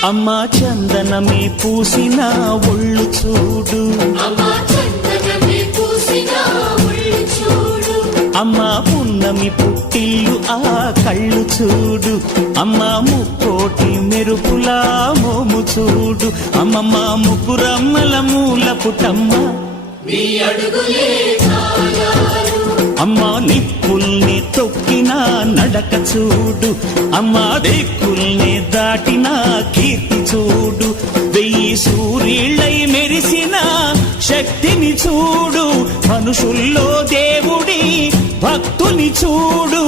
అమ్మా చందనమే పూసిన ఒళ్ళు చూడు, అమ్మా పున్నమి పుట్టిల్లు ఆ కళ్ళు చూడు, అమ్మా ముక్కోటి మెరుపులా మోము చూడు, అమ్మమ్మ ముగ్గురమ్మల మూల పుటమ్మ అమ్మా నిప్పుల్ని తొక్కిన నడక చూడు, అమ్మా దిక్కుల్ని దాటిన కీర్తి చూడు, 1000 సూర్యుళ్ళై మెరిసిన శక్తిని చూడు, మనుషుల్లో దేవుడి భక్తుని చూడు.